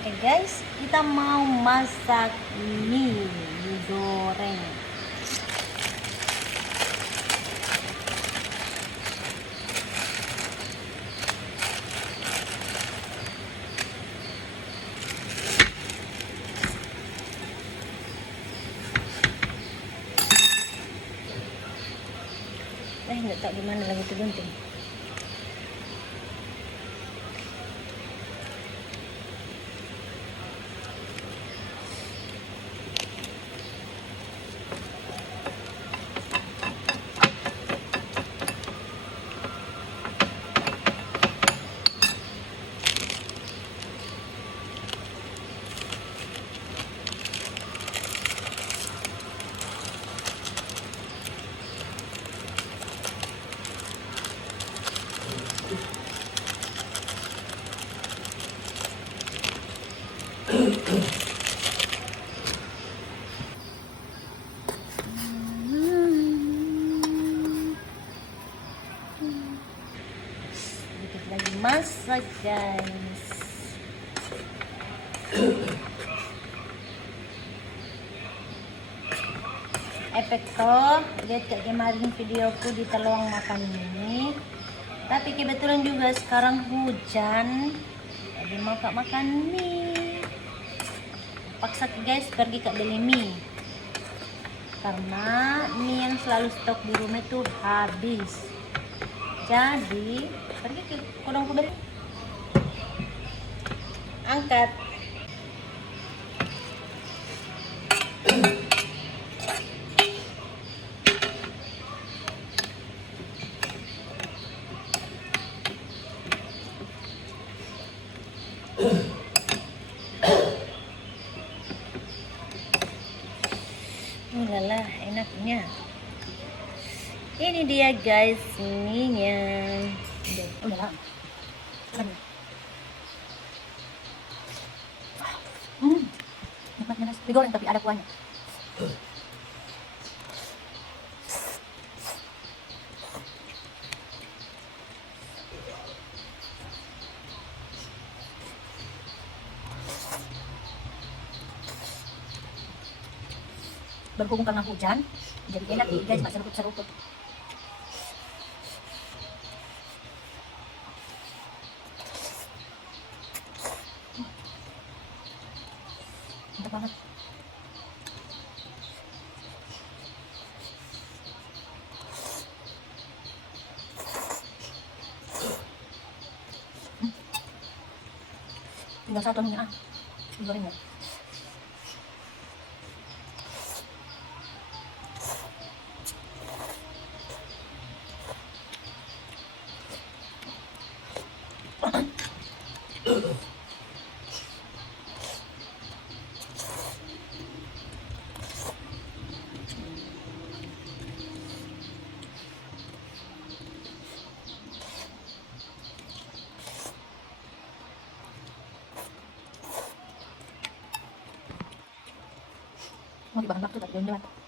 Oke guys, kita mau masak mie digoreng. Nggak tahu gimana lagi tuh gunting. Sedikit lagi masak guys. Efek toh lihat kayak kemarin videoku di Teluang makan mie, tapi kebetulan juga sekarang hujan, jadi mau kak makan mie. Paksa guys pergi kak beli mie, karena mie yang selalu stok di rumah itu habis. Jadi pergi ke kodong kuda, angkat. Lala, enaknya. Ini dia guys mie-nya. Udah. Nikmatnya nasi digoreng tapi ada kuahnya. Berhubung karena hujan, jadi enak nih guys, nggak seruput-seruput. Mantap banget. Tinggal satu minyak gorengnya. Mau di bahan bakso tak jalan-jalan.